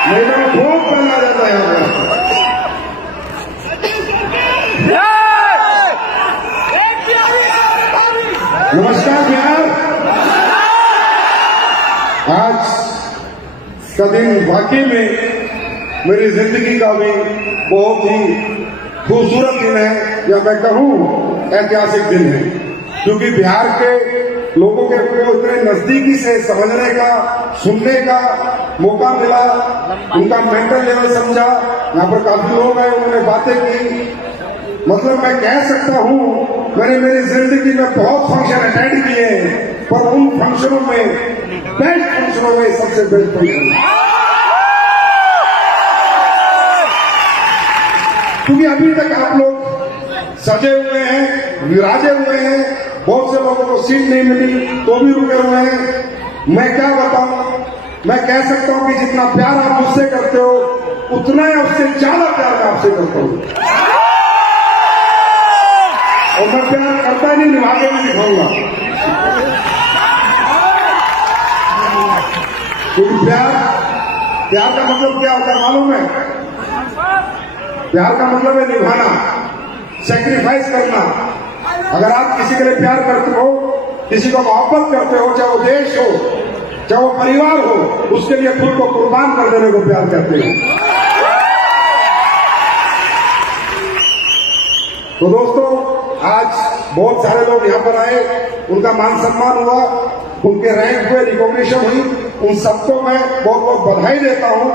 नहीं तो बहुत पहले आ जाता है यहाँ पर। नमस्कार बिहार। आज का दिन वाकई में मेरी जिंदगी का भी बहुत ही खूबसूरत दिन है, या मैं कहूँ ऐतिहासिक दिन है, क्योंकि बिहार के लोगों के को इतने नजदीकी से समझने का, सुनने का मौका मिला, उनका मेंटल लेवल समझा। यहाँ पर काफी लोग हैं, उन्होंने बातें की। मतलब मैं कह सकता हूँ मैंने मेरी जिंदगी में बहुत फंक्शन अटेंड किए हैं, पर उन फंक्शनों में, बेस्ट फंक्शनों में सबसे बेस्ट फंक्शन, क्योंकि अभी तक आप लोग सजे हुए हैं, विराजे हुए हैं, बहुत से लोगों को सीट नहीं मिली तो भी रुके हुए हैं। मैं क्या बताऊं, मैं कह सकता हूं कि जितना प्यार आप मुझसे करते हो उतना ही उससे ज्यादा प्यार मैं आपसे करता हूं, और मैं प्यार करता नहीं, निभा के भी दिखाऊंगा। क्योंकि प्यार का मतलब क्या होता है मालूम है? प्यार का मतलब है निभाना, सैक्रिफाइस करना। अगर आप किसी के लिए प्यार करते हो, किसी को मोहब्बत करते हो, चाहे वो देश हो, चाहे वो परिवार हो, उसके लिए खुद को कुर्बान कर देने को प्यार कहते हो। तो दोस्तों, आज बहुत सारे लोग यहाँ पर आए, उनका मान सम्मान हुआ, उनके रैंक हुए, रिकॉग्निशन हुई, उन सबको मैं बहुत बहुत बधाई देता हूँ।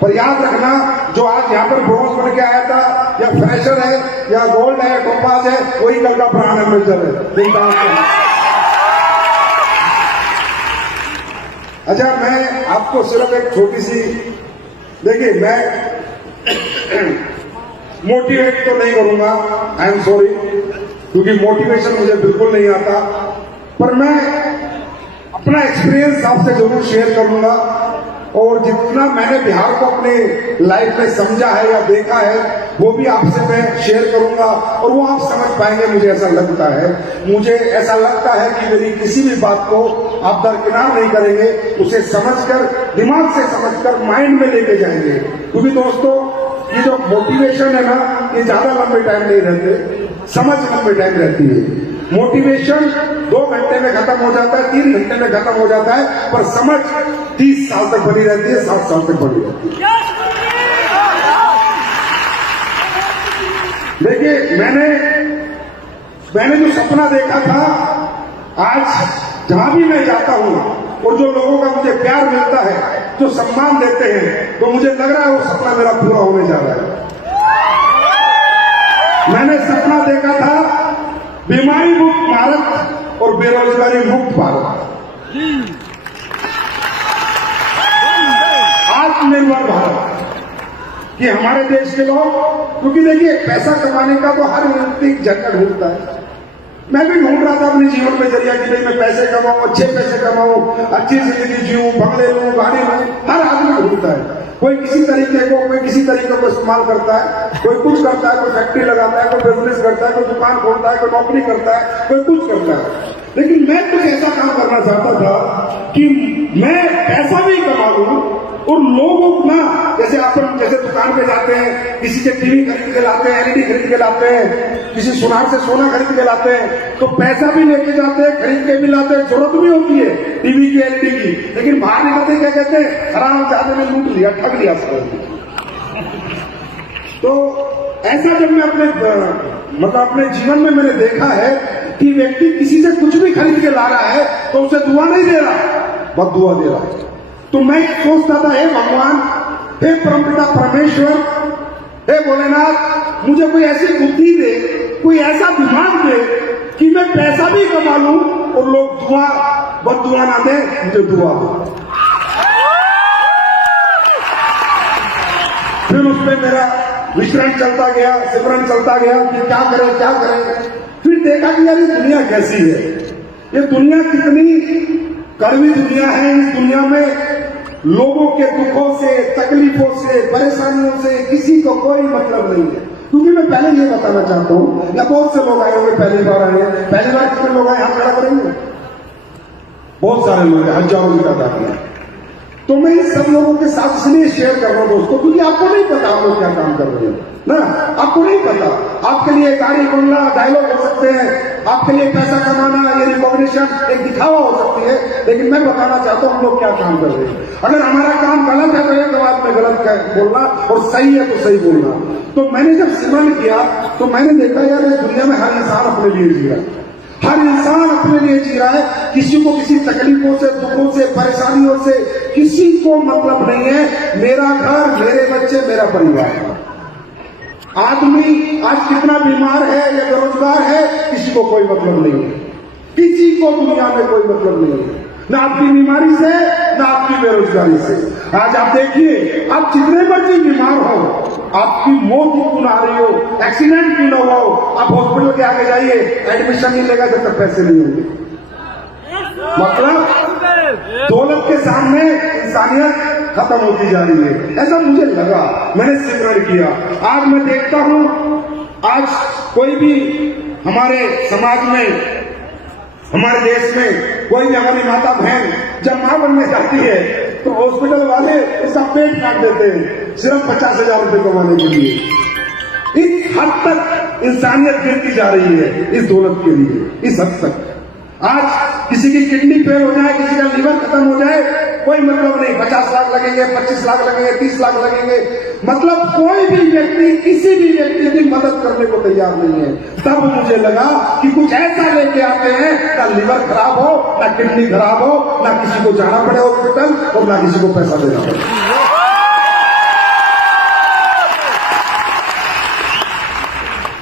पर याद रखना, जो आज यहाँ पर ब्रॉन्ज बन के आया था, या फ्रेशर है, या गोल्ड है, टोपाज है, वही कल का ब्रांड एम्बेसडर है। अच्छा, मैं आपको सिर्फ एक छोटी सी, देखिए मैं मोटिवेट तो नहीं करूंगा, आई एम सॉरी, क्योंकि मोटिवेशन मुझे बिल्कुल नहीं आता, पर मैं अपना एक्सपीरियंस आपसे जरूर शेयर करूंगा। और जितना मैंने बिहार को अपने लाइफ में समझा है या देखा है, वो भी आपसे मैं शेयर करूंगा, और वो आप समझ पाएंगे, मुझे ऐसा लगता है। मुझे ऐसा लगता है कि मेरी किसी भी बात को आप दरकिनार नहीं करेंगे, उसे समझकर, दिमाग से समझकर माइंड में लेके जाएंगे। क्योंकि दोस्तों, ये जो मोटिवेशन है ना, ये ज्यादा लंबे टाइम नहीं रहते, समझ लंबे टाइम रहती है। मोटिवेशन 2 घंटे में खत्म हो जाता है, 3 घंटे में खत्म हो जाता है, पर समझ 30 साल तक बनी रहती है, 7 साल तक बनी रहती है। देखिए, मैंने जो सपना देखा था, आज जहां भी मैं जाता हूं, और जो लोगों का मुझे प्यार मिलता है, जो सम्मान देते हैं, तो मुझे लग रहा है वो सपना मेरा पूरा होने जा रहा है। मैंने सपना देखा था बीमारी मुक्त भारत और बेरोजगारी मुक्त भारत, आत्मनिर्भर भारत, कि हमारे देश के लोग, क्योंकि देखिए पैसा कमाने का तो हर व्यक्ति जगह ढूंढता है। मैं भी ढूंढ रहा था अपने जीवन में जरिया कि भाई मैं पैसे कमाऊं, अच्छे पैसे कमाऊं, अच्छी जिंदगी जीऊं, बंगले लूं, गाड़ी लूं, हर आदमी ढूंढता है। कोई किसी तरीके को, कोई किसी तरीके को इस्तेमाल करता है, कोई कुछ करता है, कोई फैक्ट्री लगाता है, कोई बिजनेस करता है, कोई दुकान खोलता है, कोई नौकरी करता है, कोई कुछ करता है। लेकिन मैं कुछ ऐसा काम करना चाहता था कि मैं पैसा भी कमा लूं, और लोगों को ना, जैसे दुकान पे जाते हैं, किसी के टीवी खरीद के लाते हैं, एलईडी खरीद के लाते हैं, किसी सुनार से सोना खरीद के लाते हैं, तो पैसा भी लेके जाते हैं, खरीद के भी लाते हैं, जरूरत भी होती है टीवी की, एलईडी की, लेकिन बाहर निकलते क्या कहते हैं, हराम ज्यादा में लूट लिया, ठग लिया सब। तो ऐसा जब मैं अपने जीवन में मैंने देखा है कि व्यक्ति किसी से कुछ भी खरीद के ला रहा है, तो उसे दुआ नहीं दे रहा, बस दुआ दे रहा है। तो मैं सोचता था, हे भगवान, हे परमपिता परमेश्वर, हे भोलेनाथ, मुझे कोई ऐसी बुद्धि दे, कोई ऐसा दिमाग दे कि मैं पैसा भी कमा लूं और लोग बददुआ ना दे, मुझे दुआ दो। फिर उसमें मेरा विचरण चलता गया, सिमरन चलता गया कि क्या करें। फिर देखा कि यार ये दुनिया कैसी है, ये दुनिया कितनी कड़वी दुनिया है। इस दुनिया में लोगों के दुखों से, तकलीफों से, परेशानियों से किसी को कोई मतलब नहीं है। क्योंकि मैं पहले ये बताना चाहता हूं, या बहुत से लोग आए होंगे, पहली बार आए हैं, पहली बार कितने लोग आए, हाथ खड़ा करेंगे? बहुत सारे लोग हैं, हजारों की तादाद में। तो मैं इन सब लोगों के साथ इसलिए शेयर कर रहा हूं दोस्तों, क्योंकि आपको नहीं पता हम लोग क्या काम कर रहे हैं ना, आपको नहीं पता। आपके लिए गाड़ी बंगला डायलॉग हो सकते हैं, आपके लिए पैसा कमाना, ये रिकॉग्निशन एक दिखावा हो सकती है, लेकिन मैं बताना चाहता हूं हम लोग क्या काम कर रहे हैं। अगर हमारा काम गलत है तो एक बात में गलत बोलना, और सही है तो सही बोलना। तो मैंने जब सिमरन किया तो मैंने देखा यार इस दुनिया में हर इंसान अपने लिए जी रहा है, हर इंसान अपने लिए जी रहा है। किसी को किसी तकलीफों से, दुखों से, परेशानियों से किसी को मतलब नहीं है। मेरा घर, मेरे बच्चे, मेरा परिवार। आदमी आज कितना बीमार है या बेरोजगार है किसी को कोई मतलब नहीं है, किसी को दुनिया में कोई मतलब नहीं है, ना आपकी बीमारी से ना आपकी बेरोजगारी से। आज आप देखिए, आप जितने मर्जी बीमार हो, आपकी मौत क्यों ना आ रही हो, एक्सीडेंट क्यों ना हुआ हो, आप हॉस्पिटल के आगे जाइए, एडमिशन नहीं लेगा जब तक पैसे नहीं होंगे। मतलब दौलत के सामने इंसानियत खत्म होती जा रही है, ऐसा मुझे लगा। मैंने सिमरन किया। आज मैं देखता हूं, आज कोई भी हमारे समाज में, हमारे देश में कोई भी हमारी माता बहन जब मां बनने जाती है तो हॉस्पिटल वाले उसका पेट काट देते हैं सिर्फ 50,000 रुपए कमाने के लिए। इस हद तक इंसानियत गिरती जा रही है इस दौलत के लिए, इस हद तक। आज किसी की किडनी फेल हो जाए, किसी का लीवर खत्म हो जाए, कोई मतलब नहीं, 50 लाख लगेंगे, 25 लाख लगेंगे, 30 लाख लगेंगे। मतलब कोई भी व्यक्ति किसी भी व्यक्ति की मदद करने को तैयार नहीं है। तब मुझे लगा कि कुछ ऐसा लेके आते हैं, ना लीवर खराब हो, ना किडनी खराब हो, ना किसी को जाना पड़े हॉस्पिटल, और ना किसी को पैसा देना पड़े।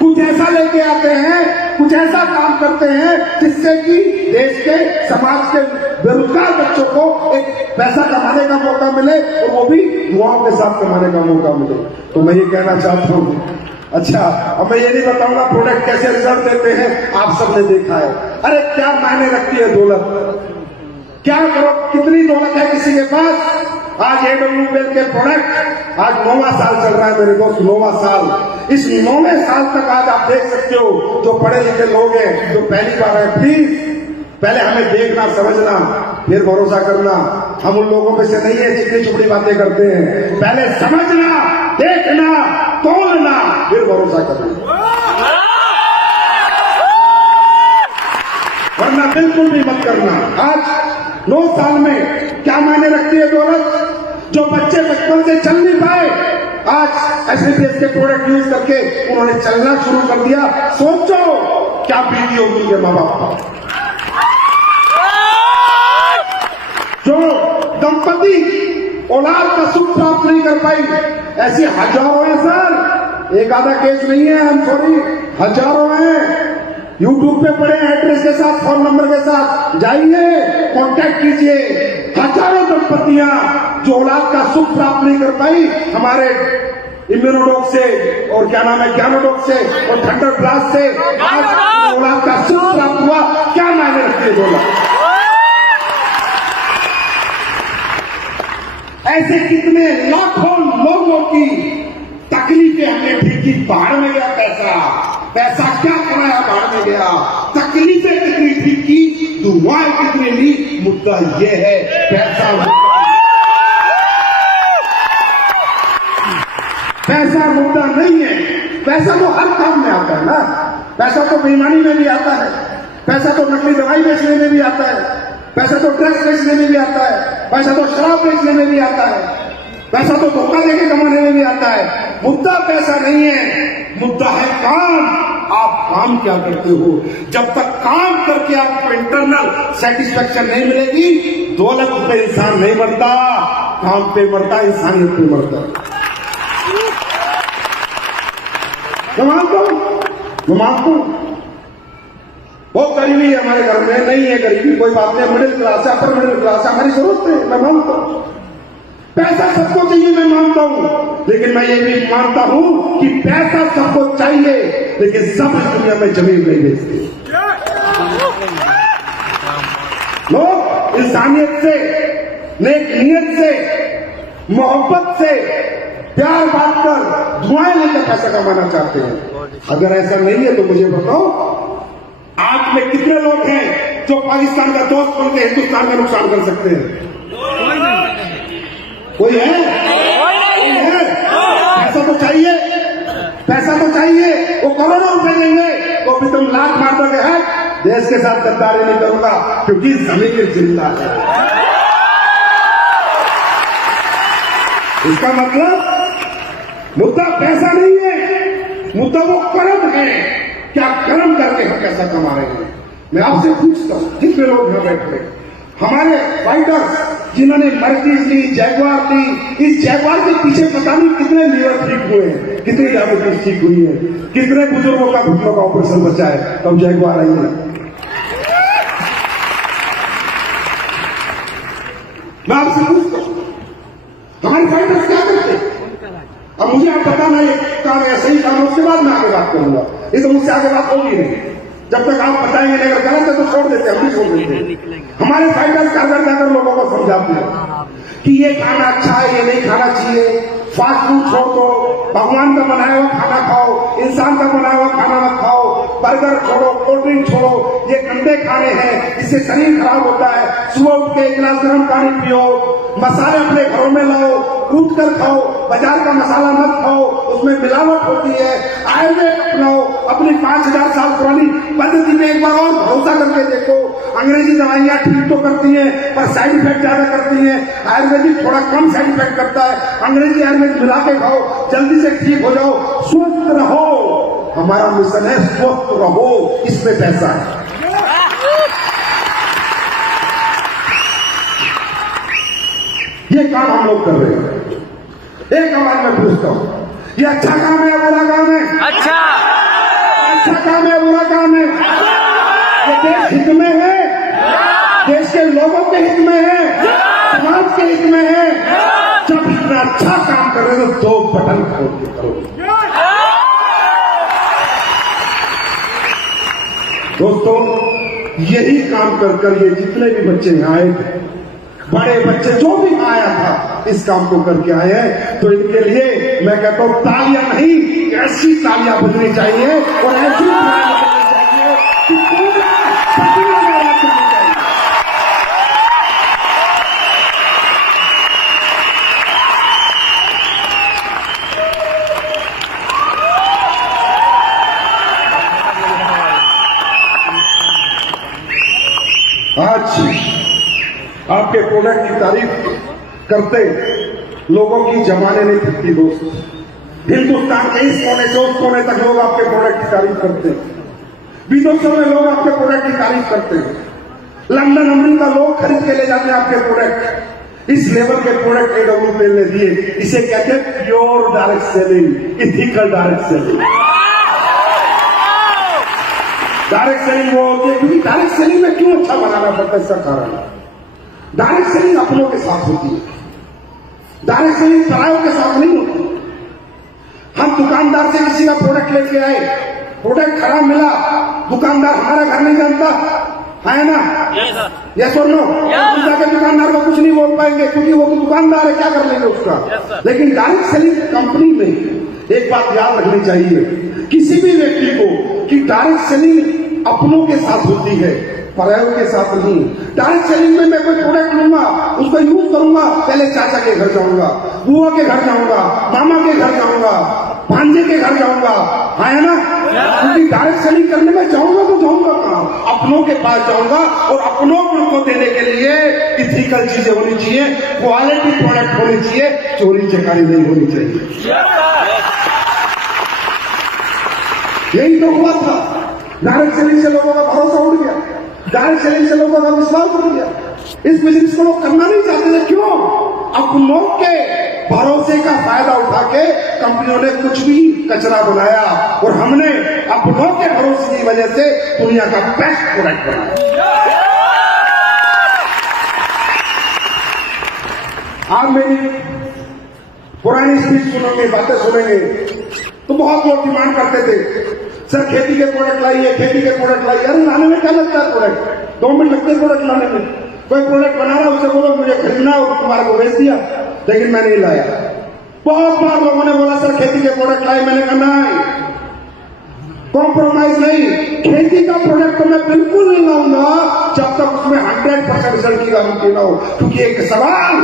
कुछ ऐसा लेके आते हैं, कुछ ऐसा काम करते हैं जिससे कि देश के, समाज के बेरोजगार बच्चों को एक पैसा कमाने का मौका मिले, और वो भी दुआओं के साथ कमाने का मौका मिले। तो मैं ये कहना चाहता हूं, अच्छा अब मैं ये नहीं बताऊंगा प्रोडक्ट कैसे रिजल्ट देते हैं, आप सबने देखा है। अरे क्या मायने रखती है दौलत, क्या करो, कितनी दौलत है किसी के पास। आज AWL के प्रोडक्ट आज 9वां साल चल रहा है मेरे दोस्त, 9वां साल। इस 9वें साल तक आज आप देख सकते हो, जो पढ़े लिखे लोग हैं, जो पहली बार है, प्लीज पहले हमें देखना, समझना, फिर भरोसा करना। हम उन लोगों में से नहीं है चिकनी चुपड़ी बातें करते हैं। पहले समझना, देखना, तोलना, फिर भरोसा करना, वरना बिल्कुल भी मत करना। आज 9 साल में क्या मायने रखती है दौलत। जो बच्चे बचपन से चल नहीं पाए, आज एसएसएस के प्रोडक्ट यूज करके उन्होंने चलना शुरू कर दिया। सोचो क्या बीती होगी उनके माँ बाप। जो दंपति औलाद का सुख प्राप्त नहीं कर पाई, ऐसे हजारों हैं सर, एक आधा केस नहीं है, आई एम सॉरी, हजारों हैं। यूट्यूब पे पड़े एड्रेस के साथ, फोन नंबर के साथ, जाइए, कांटेक्ट कीजिए। हजारों दंपतियां जो औलाद का सुख प्राप्त नहीं कर पाई, हमारे इम्यूनोडॉक से और क्या नाम है, ज्ञानोडॉक से और थंडर ब्लास्ट से आज औलाद का सुख प्राप्त हुआ। क्या मायने रखती है दौलत। ऐसे कितने लाखों लोगों की तकलीफें हमने ठीक की, बाहर में गया पैसा, पैसा क्या कराया, बाहर में गया। तकलीफें कितनी ठीक की, दुआएं कितनी ली। मुद्दा यह है, पैसा मुद्दा नहीं है। पैसा तो हर काम में आता है ना, पैसा तो बेईमानी में भी आता है, पैसा तो नकली दवाई बेचने में भी आता है, पैसा तो ड्रग्स बेचने में भी आता है, पैसा तो शराब बेचने में भी आता है, पैसा तो धोखा देके कमाने में भी आता है। मुद्दा पैसा नहीं है, मुद्दा है काम। आप काम क्या करते हो। जब तक काम करके आपको इंटरनल सेटिस्फेक्शन नहीं मिलेगी, दौलत पे इंसान नहीं मरता, काम पे मरता, इंसानियत पे मरता। मैं मानता हूं बहुत गरीबी है हमारे घर में, नहीं है गरीबी, कोई बात नहीं, मिडिल क्लास है, अपर मिडिल क्लास है, हमारी जरूरत है, मैं मानता हूं। पैसा सबको चाहिए, मैं मानता हूं, लेकिन मैं ये भी मानता हूं कि पैसा सबको चाहिए, लेकिन सब इस दुनिया में जमीन नहीं बेचते। लोग इंसानियत से, नेक नीयत से, मोहब्बत से, प्यार बांटकर, दुआएं लेकर पैसा कमाना चाहते हैं। अगर ऐसा नहीं है तो मुझे बताओ, आज में कितने लोग हैं जो पाकिस्तान का दोस्त बनकर हिंदुस्तान का नुकसान कर सकते हैं। कोई है? पैसा तो चाहिए, पैसा तो चाहिए। वो करोड़ों रुपए देंगे तो भी तुम लाख मार दोगे है, देश के साथ गद्दारी नहीं करूंगा क्योंकि जमीन जिंदा है। इसका मतलब मुद्दा पैसा नहीं है, मुद्दा वो कर्म है। क्या कर्म करके हम पैसा कमा रहे हैं? मैं आपसे पूछता हूं, जितने लोग यहाँ बैठे हमारे फाइटर्स जिन्होंने मर्सिडीज ली, जैगवार ली, इस जैगवार के पीछे पता नहीं कितने लीवर ठीक हुए हैं, कितनी डायबिटीज ठीक हुई है, कितने बुजुर्गों का घुटनों का ऑपरेशन बचा है, तब जैगवार आई है। मैं आपसे पूछता हूं, हमारे फाइटर्स क्या करते हैं? अब मुझे आप बताना ये काम ऐसे ही काम, उसके बाद मैं आगे बात करूंगा। ये तो मुझसे आगे बात होगी नहीं जब तक आप बताएंगे। अगर गलत है तो छोड़ देते हैं, हम भी छोड़ देते हैं। हमारे फाइटर्स घर घर जाकर लोगों को समझाते हैं कि ये खाना अच्छा है, ये नहीं खाना चाहिए, फास्ट फूड छोड़ दो, भगवान का बनाया हुआ खाना खाओ, इंसान का बनाया हुआ खाना मत खाओ, बर्गर छोड़ो, कोल्ड ड्रिंक छोड़ो, ये गंदे खाने हैं, इससे शरीर खराब होता है। सुबह उठ के एक गिलास गर्म पानी पियो, मसाले अपने घरों में लाओ, कूट कर खाओ, बाजार का मसाला मत खाओ, उसमें मिलावट होती है। आयुर्वेद अपनाओ, अपनी 5000 साल पुरानी पद्धति में एक बार और भरोसा करके देखो। अंग्रेजी दवाइयां ठीक तो करती हैं पर साइड इफेक्ट ज्यादा करती हैं, आयुर्वेदिक थोड़ा कम साइड इफेक्ट करता है। अंग्रेजी आयुर्वेद मिला के खाओ, जल्दी से ठीक हो जाओ, स्वस्थ रहो। हमारा मिशन है स्वस्थ रहो, इसमें पैसा है। ये काम हम लोग कर रहे हैं। एक आवाज में पूछता हूं, ये अच्छा काम है या बुरा काम है? अच्छा काम है, बुरा काम है? ये देश हित में है, देश के लोगों के हित में है, समाज के हित में है। जब इतना अच्छा काम कर रहे हो तो 2 बटन खोल के करो। दोस्तों, यही काम कर कर ये जितने भी बच्चे यहाँ आए थे, बड़े बच्चे जो भी आया था, इस काम को करके आए हैं। तो इनके लिए मैं कहता हूं तालियां नहीं, ऐसी तालियां बजनी चाहिए और ऐसी तालियां बजनी चाहिए कि पूरा पटना में करनी चाहिए। आज आपके प्रोडक्ट की तारीफ करते लोगों की जमाने नहीं थकती दोस्त। हिंदुस्तान के इस कोने से उस कोने तक लोग आपके प्रोडक्ट की तारीफ करते हैं, विदेशों में लोग आपके प्रोडक्ट की तारीफ करते हैं, लंदन अमेरिका लोग खरीद के ले जाते हैं आपके प्रोडक्ट। इस लेवल के प्रोडक्ट AWPL ने दिए, इसे कहते हैं pure direct selling, ethical direct selling. Direct selling वो होती है, क्योंकि डायरेक्ट सेलिंग में क्यों अच्छा बनाना पड़ता है? इसका कारण डायरेक्ट सेलिंग अपनों के साथ होती है, डायरेक्ट सेलिंग परायों के साथ नहीं होती। हम दुकानदार से किसी का प्रोडक्ट लेके आए, प्रोडक्ट खराब मिला, दुकानदार हमारा घर नहीं जानता है ना? यस और नो? जाके दुकानदार को कुछ नहीं बोल पाएंगे क्योंकि वो तो दुकानदार है, क्या कर लेंगे उसका। लेकिन डायरेक्ट सेलिंग कंपनी में एक बात याद रखनी चाहिए किसी भी व्यक्ति को कि डायरेक्ट सेलिंग अपनों के साथ होती है, परायों के साथ नहीं। डायरेक्ट सेलिंग में मैं कोई प्रोडक्ट लूंगा, उसको यूज करूंगा, पहले चाचा के घर जाऊंगा, बुआ के घर जाऊंगा, मामा के घर जाऊंगा, भांजे के घर जाऊंगा, है ना? क्योंकि डायरेक्ट सेलिंग करने में जाऊंगा तो जाऊंगा कहां? अपनों के पास जाऊंगा और अपनों को देने के लिए इथिकल चीजें होनी चाहिए, क्वालिटी प्रोडक्ट होनी चाहिए, चोरी चकारी नहीं होनी चाहिए। यही तो हुआ था। डायरेक्ट सेलिंग से लोगों का भरोसा उड़ गया, डायरेक्ट सेलिंग से लोगों का विश्वास उड़ गया। इस बिजनेस को लोग करना नहीं चाहते थे। क्यों? अपनों के भरोसे का फायदा उठा के कंपनियों ने कुछ भी कचरा बनाया और हमने अपनों के भरोसे की वजह से दुनिया का बेस्ट प्रोडक्ट बनाया। आप मेरी पुरानी स्पीच सुनोगे, बातें सुनेंगे तो बहुत लोग डिमांड करते थे, सर खेती के प्रोडक्ट लाइए, खेती के प्रोडक्ट लाइए। अरे लाने में क्या लगता है प्रोडक्ट? 2 मिनट लगते हैं प्रोडक्ट लाने में। कोई प्रोडक्ट बना रहा उसे बोलो मुझे खरीदना और तुम्हारे को बेच दिया, लेकिन मैं नहीं लाया। बहुत बार लोगों ने बोला सर खेती के प्रोडक्ट लाए, मैंने कहा नहीं, कॉम्प्रोमाइज नहीं। खेती का प्रोडक्ट तो मैं बिल्कुल नहीं लाऊंगा जब तक उसमें 100% रिजल्ट की गारंटी ना हो। क्योंकि एक सवाल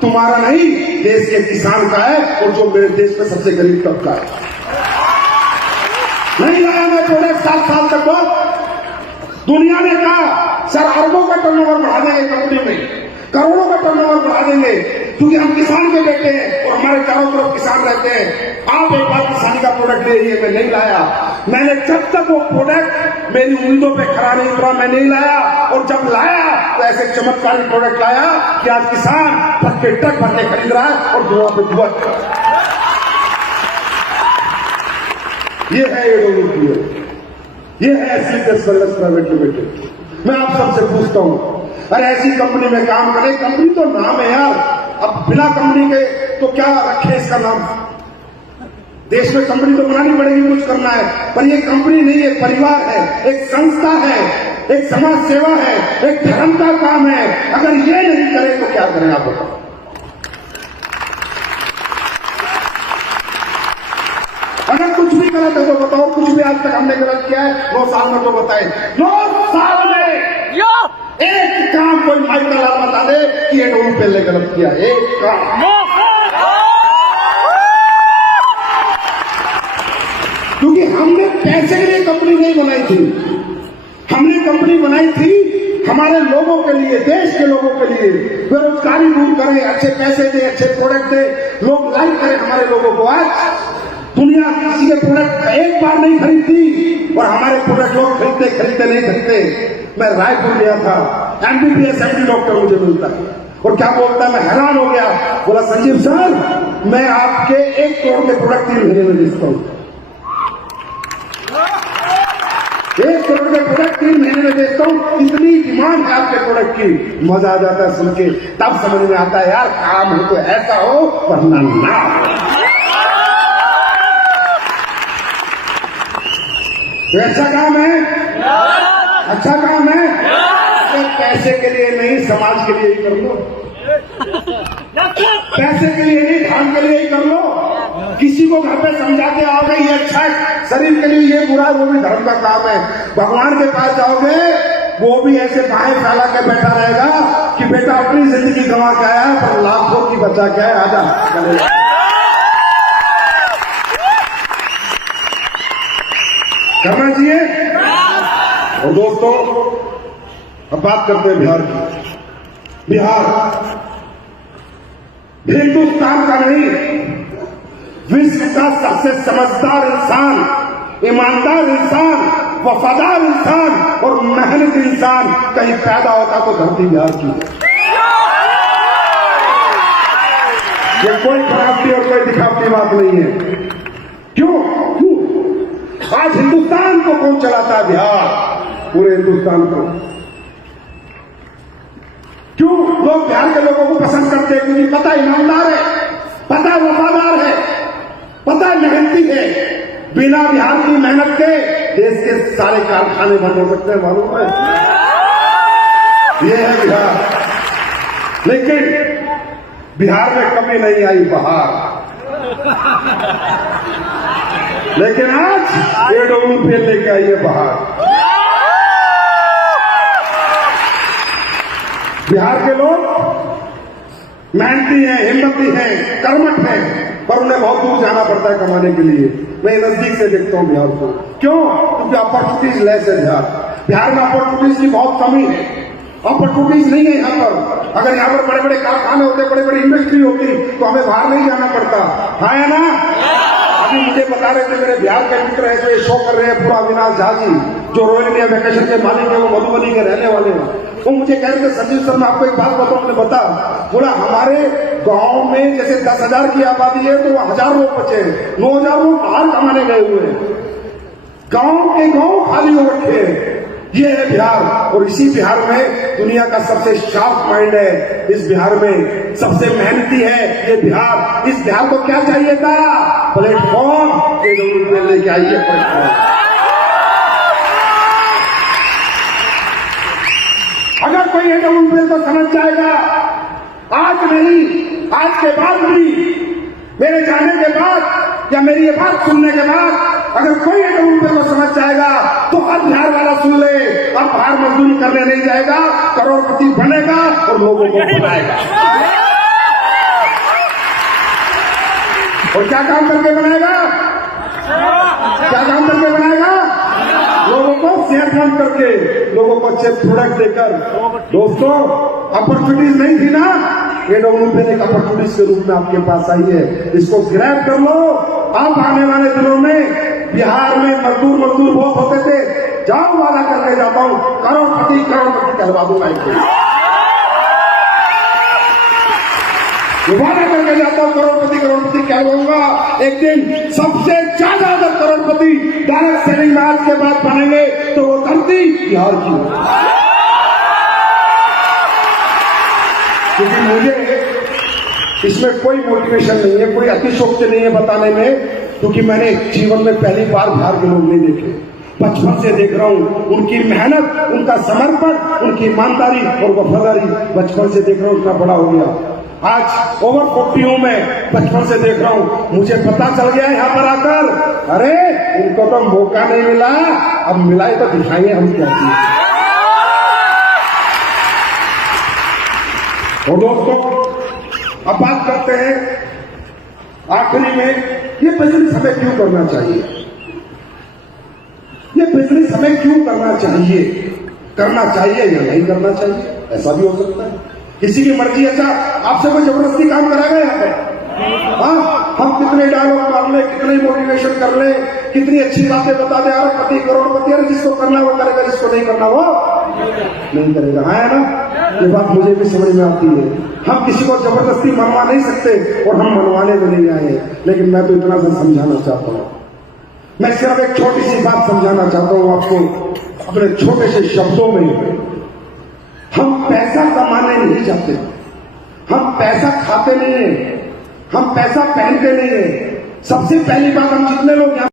तुम्हारा नहीं, देश के किसान का है, और जो मेरे देश में सबसे गरीब तबका है। नहीं लाया मैं प्रोडक्ट 7 साल तक। तो दुनिया ने कहा सर अरबों का टर्नओवर बढ़ा देंगे कंपनी में, करोड़ों का टर्नओवर बढ़ा देंगे, क्योंकि हम किसान के बेटे हैं और हमारे चारों तरफ किसान रहते हैं। आप एक बार किसानी का प्रोडक्ट ले आइए। मैं नहीं लाया। मैंने जब तक वो प्रोडक्ट मेरी उम्मीदों पे खरा नहीं उतरा, मैं नहीं लाया। और जब लाया तो ऐसे चमत्कारी प्रोडक्ट लाया कि आज किसान ट्रक के ट्रक भर के खरीद रहा है और दुआ पे दुआ। ये है ये है सीडीएस सर्विस प्राइवेट लिमिटेड। मैं आप सबसे पूछता हूं, अरे ऐसी कंपनी में काम करे, कंपनी तो नाम है यार, अब बिना कंपनी के तो क्या रखे इसका नाम। देश में कंपनी तो बनानी पड़ेगी, कुछ करना है, पर ये कंपनी नहीं, एक परिवार है, एक संस्था है, एक समाज सेवा है, एक धर्म का काम है। अगर ये नहीं करे तो क्या करें आप बताओ। अगर कुछ भी गलत है तो बताओ, कुछ भी आज तक हमने गलत किया है 9 साल में तो बताए। 9 साल में एक काम कोई माइकल लाल बता दे कि ये डोम पहले गलत किया, एक काम। क्योंकि हमने पैसे के लिए कंपनी नहीं बनाई थी, हमने कंपनी बनाई थी हमारे लोगों के लिए, देश के लोगों के लिए। बेरोजगारी दूर करें, अच्छे पैसे दे, अच्छे प्रोडक्ट दे, लोग लाइक करें हमारे लोगों को। आज दुनिया किसी के प्रोडक्ट एक बार नहीं खरीदती और हमारे प्रोडक्ट लोग खरीदते नहीं खरीदते। मैं रायपुर गया था, एमबीबीएस एमडी डॉक्टर मुझे मिलता है और क्या बोलता है, मैं हैरान हो गया। बोला संजीव सर मैं आपके 1 करोड़ के प्रोडक्ट 3 महीने में बेचता हूं। 1 करोड़ के प्रोडक्ट 3 महीने में बेचता हूं, इतनी डिमांड है आपके प्रोडक्ट की। मजा आ जाता है सुन के, तब समझ में आता है यार काम हो तो ऐसा हो वरना ना हो। ऐसा काम है, अच्छा काम है, तो पैसे के लिए नहीं समाज के लिए ही कर लो, पैसे के लिए नहीं धर्म के लिए ही कर लो। किसी को घर पे समझा के आओगे ये अच्छा है, शरीर के लिए ये बुरा है, वो भी धर्म का काम है। भगवान के पास जाओगे वो भी ऐसे बाहें फैला के बैठा रहेगा कि बेटा अपनी जिंदगी गंवा के आया पर लाखों की बचा के आया, आजा करना चाहिए। और दोस्तों अब बात करते हैं बिहार की। बिहार हिंदुस्तान का नहीं, विश्व का सबसे समझदार इंसान, ईमानदार इंसान, वफादार इंसान और मेहनती इंसान कहीं पैदा होता तो धरती बिहार की। ये कोई फरावटी और कोई दिखावटी बात नहीं है। क्यों आज हिंदुस्तान को कौन चलाता है? बिहार, पूरे हिंदुस्तान को। क्यों लोग बिहार के लोगों को पसंद करते हैं? क्योंकि पता ईमानदार है, पता वफादार है, पता मेहनती है। बिना बिहार की मेहनत के देश के सारे कारखाने बंद हो सकते हैं, मालूम है? ये है बिहार। लेकिन बिहार में कमी नहीं आई बहार। लेकिन आज ये डोलू फेल लेके आई है बहार। बिहार के लोग मेहनती हैं, हिम्मती हैं, कर्मठ हैं, पर उन्हें बहुत दूर जाना पड़ता है कमाने के लिए। मैं नजदीक से देखता हूं बिहार को। क्यों? क्योंकि अपॉर्चुनिटीज लेस है बिहार में अपॉर्चुनिटीज की बहुत कमी है, अपॉर्चुनिटीज नहीं है यहाँ पर। अगर यहाँ पर बड़े बड़े कारखाने होते, बड़े बड़ी इंडस्ट्री होती तो हमें बाहर नहीं जाना पड़ता, हाँ या ना? अभी मुझे बता रहे थे मेरे बिहार के मित्र है जो ये शो कर रहे हैं, पूरा अविनाश झा जी जो रॉयल इंडिया वैकेशन के मालिक है, वो मधुबनी के रहने वाले हैं। वो मुझे कह रहे थे संजीव सर मैं आपको एक बात बताऊं, आपने बता बोला हमारे गांव में जैसे 10,000 की आबादी है तो 1,000 लोग बचे हैं, 9,000 लोग बाहर कमाने गए हुए हैं, गांव के गांव खाली हो रखे हैं। ये है बिहार, और इसी बिहार में दुनिया का सबसे शार्प माइंड है, इस बिहार में सबसे मेहनती है ये बिहार। इस बिहार को क्या चाहिए था? प्लेटफॉर्म, ये जरूर लेके आइए प्लेटफॉर्म। अगर कोई एडब्ल्यूपीएल को समझ जाएगा, आज नहीं आज के बाद भी, मेरे जाने के बाद या मेरी ये बात सुनने के बाद अगर कोई एडब्ल्यूपीएल को समझ जाएगा तो हर बिहार वाला सुन ले, अब बाहर मजदूरी करने नहीं जाएगा, करोड़पति बनेगा और लोगों को बनाएगा। और क्या काम करके बनाएगा? क्या काम करके बनाएगा? लोगों को सेहतमंद करके, लोगों को अच्छे प्रोडक्ट देकर। दोस्तों, अपॉर्चुनिटीज नहीं थी ना, ये डेवलपमेंट एक अपॉर्चुनिटीज के रूप में आपके पास आई है, इसको ग्रैब कर लो। अब आने वाले दिनों में बिहार में मजदूर बहुत होते थे, जाओ वादा करके जाता हूं, करोड़पति कहलवा दूंगा। वादा करके जाता हूं, करोड़पति कहलवाऊंगा। एक दिन सबसे ज्यादा अगर करोड़पति डायरेक्ट सेलिंग में आज के बाद बनेंगे तो वो धरती बिहार की होगी। क्योंकि मुझे इसमें कोई मोटिवेशन नहीं है, कोई अतिशोक्ति नहीं है बताने में, क्योंकि मैंने जीवन में पहली बार बिहार के लोग नहीं देखे। बचपन से देख रहा हूं उनकी मेहनत, उनका समर्पण, उनकी ईमानदारी और वफादारी। बचपन से देख रहा हूं, इतना बड़ा हो गया, आज ओवर 40 हूं मैं, बचपन से देख रहा हूं। मुझे पता चल गया यहां पर आकर, अरे उनको तो मौका नहीं मिला, अब मिला है तो दिखाएंगे हम क्या चीज। और दोस्तों, अब बात करते हैं आखिरी में, ये बिजनेस हमें क्यों करना चाहिए? ये बिजनेस हमें क्यों करना चाहिए? करना चाहिए या नहीं करना चाहिए, ऐसा भी हो सकता है, किसी की मर्जी। अच्छा, आपसे कोई जबरदस्ती काम कराएगा यहाँ पे? हाँ, हम कितने डायलॉग मार ले, कितने मोटिवेशन कर ले, कितनी अच्छी बातें बता दे, अरबपति करोड़पति, अरे जिसको करना वो करेगा, जिसको नहीं करना वो नहीं करेगा। हाँ है ना, ये बात मुझे भी समझ में आती है। हम किसी को जबरदस्ती मनवा नहीं सकते और हम मनवाने में नहीं आए, लेकिन मैं तो इतना सा समझाना चाहता हूँ। मैं सिर्फ एक छोटी सी बात समझाना चाहता हूँ आपको अपने छोटे से शब्दों में। हम पैसा कमाने नहीं जाते, हम पैसा खाते नहीं है, हम पैसा पहनते नहीं है। सबसे पहली बात, हम जितने लोग